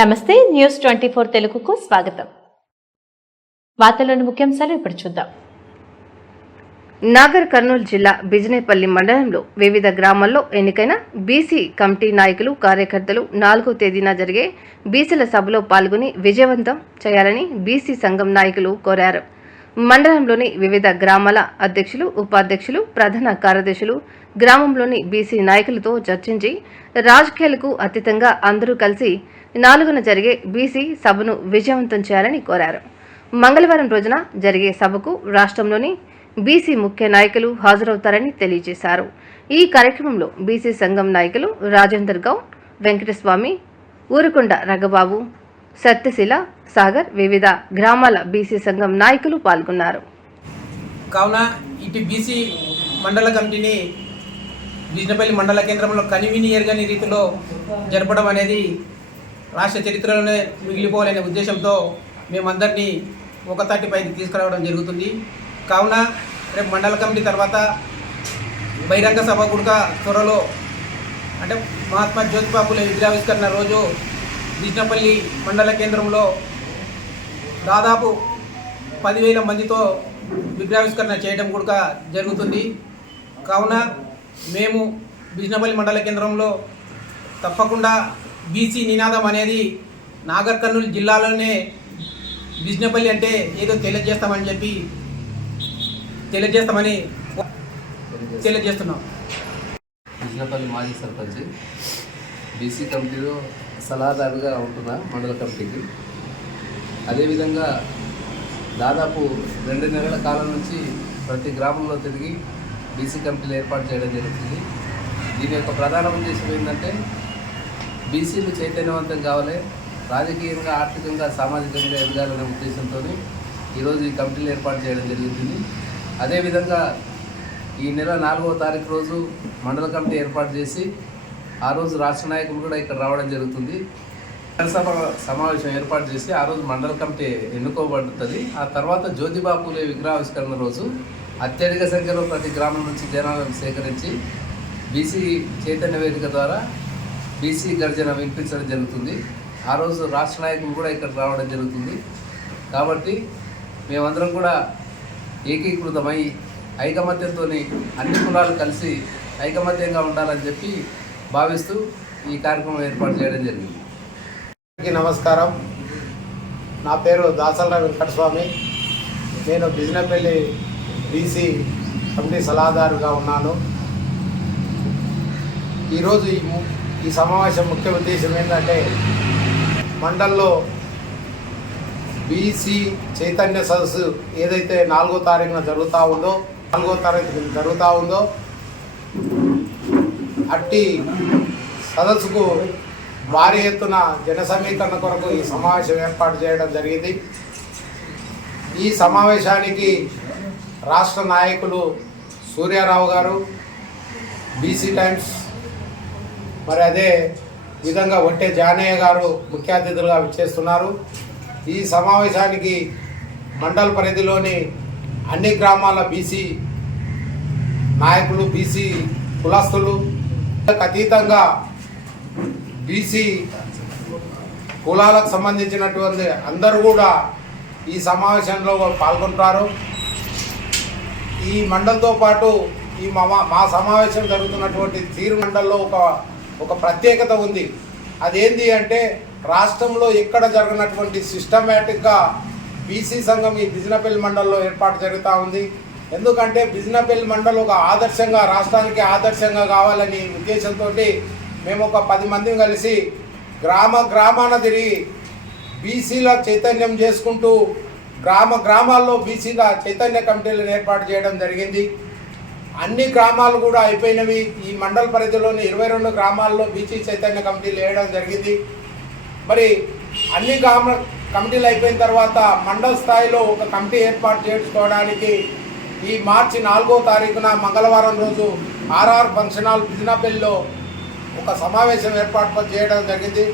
నమస్తే news twenty four తెలుగుకు స్వాగతం. వార్తలోని ముఖ్యాంశాలు ఇప్పుడు చూద్దాం. నాగర్ కర్నూలు జిల్లా బిజినేపల్లి మండలంలో వివిధ గ్రామాల్లో ఎన్నికైన బీసీ కమిటీ నాయకులు కార్యకర్తలు నాలుగో తేదీన జరిగే బీసీల సభలో పాల్గొని విజయవంతం చేయాలని బీసీ సంఘం నాయకులు కోరారు. మండలంలోని వివిధ గ్రామాల అధ్యక్షులు ఉపాధ్యక్షులు ప్రధాన కార్యదర్శులు గ్రామంలోని బీసీ నాయకులతో చర్చించి రాజకీయాలకు అతీతంగా అందరూ కలిసి నాలుగున జరిగే బీసీ సభను విజయవంతం చేయాలని కోరారు. మంగళవారం రోజున జరిగే సభకు రాష్ట్రంలోని బీసీ ముఖ్య నాయకులు హాజరవుతారని తెలియజేశారు. ఈ కార్యక్రమంలో బీసీ సంఘం నాయకులు రాజేందర్ గౌడ్ వెంకటస్వామి ఊరుకొండ రఘబాబు సత్యశీల సాగర్ వివిధ గ్రామాల బీసీ సంఘం నాయకులు పాల్గొన్నారు. కావున ఇటు బీసీ మండల కమిటీని బిజినపల్లి మండల కేంద్రంలో కనివిని ఎరగని రీతిలో జరపడం అనేది రాష్ట్ర చరిత్రలోనే మిగిలిపోవాలనే ఉద్దేశంతో మేమందరినీ ఒక తాటిపైకి తీసుకురావడం జరుగుతుంది. కావున రేపు మండల కమిటీ తర్వాత బహిరంగ సభ కూడా త్వరలో అంటే మహాత్మా జ్యోతిబాపుల విగ్రహావిష్కరణ రోజు బిజినపల్లి మండల కేంద్రంలో దాదాపు పదివేల మందితో విగ్రహావిష్కరణ చేయడం కూడా జరుగుతుంది. కావున మేము బిజినపల్లి మండల కేంద్రంలో తప్పకుండా బీసీ నినాదం అనేది నాగర్ కర్నూలు జిల్లాలోనే బిజినపల్లి అంటే ఏదో తెలియజేస్తామని చెప్పి తెలియజేస్తామని తెలియజేస్తున్నాం. కృష్ణపల్లి మాజీ సర్పంచ్ బీసీ కమిటీలో సలహాదారుగా ఉంటున్నా మండల కమిటీకి. అదేవిధంగా దాదాపు రెండు నెలల కాలం నుంచి ప్రతి గ్రామంలో తిరిగి బీసీ కమిటీలు ఏర్పాటు చేయడం జరుగుతుంది. దీని యొక్క ప్రధాన ఉద్దేశం ఏంటంటే బీసీలు చైతన్యవంతం కావాలి రాజకీయంగా ఆర్థికంగా సామాజికంగా ఎదగాలనే ఉద్దేశంతో ఈరోజు ఈ కమిటీలు ఏర్పాటు చేయడం జరుగుతుంది. అదేవిధంగా ఈ నెల నాలుగవ తారీఖు రోజు మండల కమిటీ ఏర్పాటు చేసి ఆ రోజు రాష్ట్ర నాయకులు కూడా ఇక్కడ రావడం జరుగుతుంది. సభ సమావేశం ఏర్పాటు చేసి ఆ రోజు మండల కమిటీ ఎన్నుకోబడుతుంది. ఆ తర్వాత జ్యోతిబా పూలే విగ్రహావిష్కరణ రోజు అత్యధిక సంఖ్యలో ప్రతి గ్రామం నుంచి జనాలను సేకరించి బీసీ చైతన్య వేదిక ద్వారా బీసీ గర్జన వినిపించడం జరుగుతుంది. ఆ రోజు రాష్ట్ర నాయకులు కూడా ఇక్కడ రావడం జరుగుతుంది. కాబట్టి మేమందరం కూడా ఏకీకృతమై ఐకమత్యంతో అన్ని కులాలు కలిసి ఐకమత్యంగా ఉండాలని చెప్పి భావిస్తూ ఈ కార్యక్రమం ఏర్పాటు చేయడం జరిగింది. అందరికీ నమస్కారం. నా పేరు దాసల వెంకటస్వామి. నేను బిజినపల్లి బీసీ కమిటీ సలహాదారుగా ఉన్నాను. ఈరోజు ఈ ము- ఈ సమావేశం ముఖ్య ఉద్దేశం ఏంటంటే మండల్లో బీసీ చైతన్య సదస్సు ఏదైతే నాలుగో తారీఖున జరుగుతూ ఉందో నాలుగో తారీఖు జరుగుతూ ఉందో అట్టి సదస్సుకు భారీ ఎత్తున జన సమీకరణ కొరకు ఈ సమావేశం ఏర్పాటు చేయడం జరిగింది. ఈ సమావేశానికి రాష్ట్ర నాయకులు సూర్యారావు గారు బీసీ టైమ్స్ మరి అదే విధంగా ఒట్టే జానయ్య గారు ముఖ్య అతిథులుగా విచ్చేస్తున్నారు. ఈ సమావేశానికి మండల పరిధిలోని అన్ని గ్రామాల బీసీ నాయకులు బీసీ కులస్తులు అతీతంగా బీసీ కులాలకు సంబంధించినటువంటి అందరూ కూడా ఈ సమావేశంలో పాల్గొంటారు. ఈ మండలితో పాటు ఈ మా మా సమావేశం జరుగుతున్నటువంటి తీరు మండల్లో ఒక ఒక ప్రత్యేకత ఉంది. అదేంటి అంటే రాష్ట్రంలో ఎక్కడ జరగనటువంటి సిస్టమేటిక్గా బీసీ సంఘం ఈ బిజినపల్లి మండల్లో ఏర్పాటు జరుగుతూ ఉంది. ఎందుకంటే బిజినపల్లి మండలం ఒక ఆదర్శంగా రాష్ట్రానికి ఆదర్శంగా కావాలని ఉద్దేశంతో మేము ఒక పది మంది కలిసి గ్రామ గ్రామాన తిరిగి బీసీల చైతన్యం చేసుకుంటూ గ్రామ గ్రామాల్లో బీసీల చైతన్య కమిటీలను ఏర్పాటు చేయడం జరిగింది. అన్ని గ్రామాలు కూడా అయిపోయినవి. ఈ మండల పరిధిలోని ఇరవై రెండు గ్రామాల్లో బీసీ చైతన్య కమిటీలు వేయడం జరిగింది. మరి అన్ని గ్రామ కమిటీలు అయిపోయిన తర్వాత మండల స్థాయిలో ఒక కమిటీ ఏర్పాటు చేసుకోవడానికి ఈ మార్చి నాలుగో తారీఖున మంగళవారం రోజు ఆర్ఆర్ ఫంక్షన్ హాల్ బిజినాపల్లిలో ఒక సమావేశం ఏర్పాటు చేయడం జరిగింది.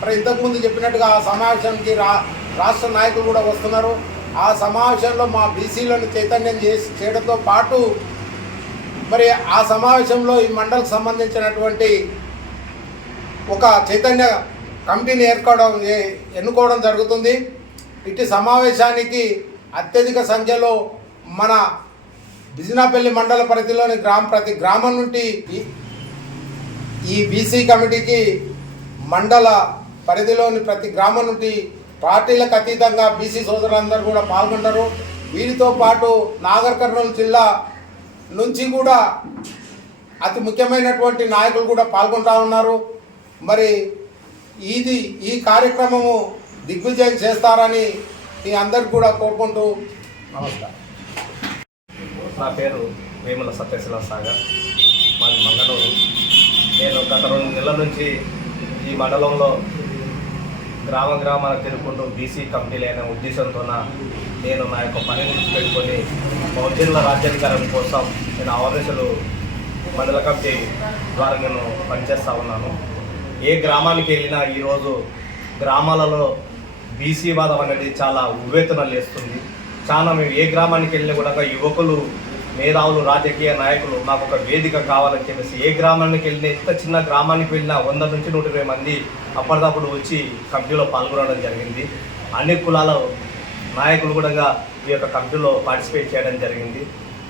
మరి ఇంతకుముందు చెప్పినట్టుగా ఆ సమావేశానికి రా రాష్ట్ర నాయకులు కూడా వస్తున్నారు. ఆ సమావేశంలో మా బీసీలను చైతన్యం చేసి చేయడంతో పాటు మరి ఆ సమావేశంలో ఈ మండలికి సంబంధించినటువంటి ఒక చైతన్య కమిటీని ఏర్పడడం ఎన్నుకోవడం జరుగుతుంది. ఇటు సమావేశానికి అత్యధిక సంఖ్యలో మన బిజినాపల్లి మండల పరిధిలోని గ్రామ ప్రతి గ్రామం నుండి ఈ- బీసీ కమిటీకి మండల పరిధిలోని ప్రతి గ్రామం నుండి పార్టీలకు అతీతంగా బీసీ సోదరులందరూ కూడా పాల్గొంటారు. వీరితో పాటు నాగర్ కర్నూలు జిల్లా నుంచి కూడా అతి ముఖ్యమైనటువంటి నాయకులు కూడా పాల్గొంటా ఉన్నారు. మరి ఇది ఈ కార్యక్రమము దిగ్విజయం చేస్తారని మీ అందరికి కూడా కోరుకుంటూ నమస్కారం. నా పేరు వేముల సత్యశీల సాగర్. మాది మంగళూరు. నేను గత రెండు నెలల నుంచి ఈ మండలంలో గ్రామ గ్రామాల తిరుగుకుంటూ బీసీ కంపెనీలు అయిన ఉద్దేశంతో నేను నా యొక్క పని నుంచి పెట్టుకొని బహుజనుల రాజ్యాధికారం కోసం నేను ఆవేశలు మండల కమిటీ ద్వారా నేను పనిచేస్తూ ఉన్నాను. ఏ గ్రామానికి వెళ్ళినా ఈరోజు గ్రామాలలో బీసీవాదం అనేది చాలా ఉవ్వెత్తున లేస్తుంది చాలా మేము ఏ గ్రామానికి వెళ్ళినా కూడా యువకులు మేధావులు రాజకీయ నాయకులు నాకు ఒక వేదిక కావాలని చెప్పేసి ఏ గ్రామానికి వెళ్ళినా ఎంత చిన్న గ్రామానికి వెళ్ళినా వంద నుంచి నూట ఇరవై మంది అప్పటికప్పుడు వచ్చి కమిటీలో పాల్గొనడం జరిగింది. అన్ని కులాల నాయకులు కూడా ఈ యొక్క కమిటీలో పార్టిసిపేట్ చేయడం జరిగింది.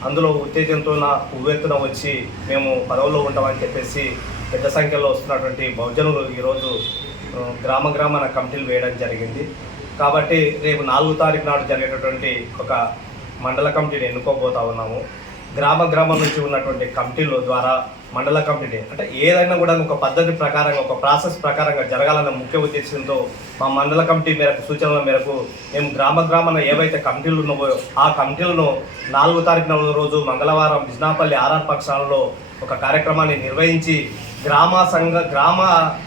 అందులో ఉత్తేజంతో నా ఉవ్వెత్తున వచ్చి మేము పదవుల్లో ఉంటామని చెప్పేసి పెద్ద సంఖ్యలో వస్తున్నటువంటి బహుజనులు ఈరోజు గ్రామ గ్రామాన కమిటీలు వేయడం జరిగింది. కాబట్టి రేపు నాలుగు తారీఖు నాడు జరిగేటటువంటి ఒక మండల కమిటీని ఎన్నుకోబోతా ఉన్నాము. గ్రామ గ్రామం నుంచి ఉన్నటువంటి కమిటీల ద్వారా మండల కమిటీ అంటే ఏదైనా కూడా ఒక పద్ధతి ప్రకారంగా ఒక ప్రాసెస్ ప్రకారంగా జరగాలన్న ముఖ్య ఉద్దేశంతో మా మండల కమిటీ మేరకు సూచనల మేరకు మేము గ్రామ గ్రామాన ఏవైతే కమిటీలు ఉన్నాయో ఆ కమిటీలను నాలుగో తారీఖున రోజు మంగళవారం బిజ్నాపల్లి ఆర్ఆర్ పక్షాలలో ఒక కార్యక్రమాన్ని నిర్వహించి గ్రామ సంఘ గ్రామ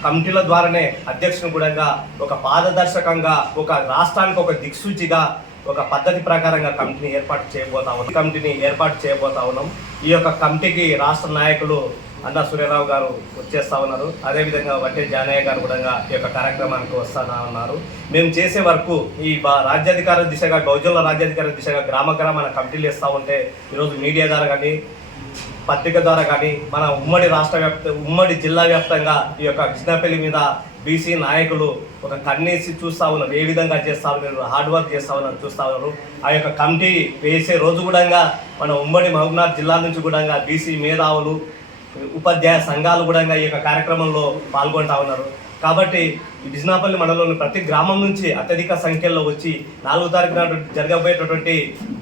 కమిటీల ద్వారానే అధ్యక్షుని కూడా ఒక పారదర్శకంగా ఒక రాష్ట్రానికి ఒక దిక్సూచిగా ఒక పద్ధతి ప్రకారంగా కమిటీని ఏర్పాటు చేయబోతా ఉన్నాం. కమిటీని ఏర్పాటు చేయబోతా ఉన్నాం. ఈ యొక్క కమిటీకి రాష్ట్ర నాయకులు అన్నా సూర్యరావు గారు వచ్చేస్తా ఉన్నారు. అదేవిధంగా వడ్డే జానయ్య గారు కూడా ఈ యొక్క కార్యక్రమానికి వస్తానా ఉన్నారు. మేము చేసే వరకు ఈ రాజ్యాధికార దిశగా గౌజుల రాజ్యాధికార దిశగా గ్రామ గ్రామాల కమిటీలు ఇస్తూ ఉంటే ఈరోజు మీడియా ద్వారా కానీ పత్రిక ద్వారా కానీ మన ఉమ్మడి రాష్ట్ర వ్యాప్త ఉమ్మడి జిల్లా వ్యాప్తంగా ఈ యొక్క కృష్ణాపల్లి మీద బీసీ నాయకులు ఒక కన్నేసి చూస్తా ఉన్నారు. ఏ విధంగా చేస్తా ఉన్నారు? హార్డ్ వర్క్ చేస్తా ఉన్నారు చూస్తా ఉన్నారు. ఆ యొక్క కమిటీ వేసే రోజు కూడా మన ఉమ్మడి మహబూబ్నాథ్ జిల్లా నుంచి కూడా బీసీ మేధావులు ఉపాధ్యాయ సంఘాలు కూడా ఈ యొక్క కార్యక్రమంలో పాల్గొంటా ఉన్నారు. కాబట్టి బిజినాపల్లి మండలంలోని ప్రతి గ్రామం నుంచి అత్యధిక సంఖ్యలో వచ్చి నాలుగు తారీఖు నాడు జరగబోయేటటువంటి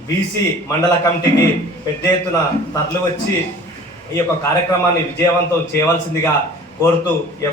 బీసీ మండల కమిటీకి పెద్ద ఎత్తున తరలి వచ్చి ఈ యొక్క కార్యక్రమాన్ని విజయవంతం చేయవలసిందిగా కోరుతూ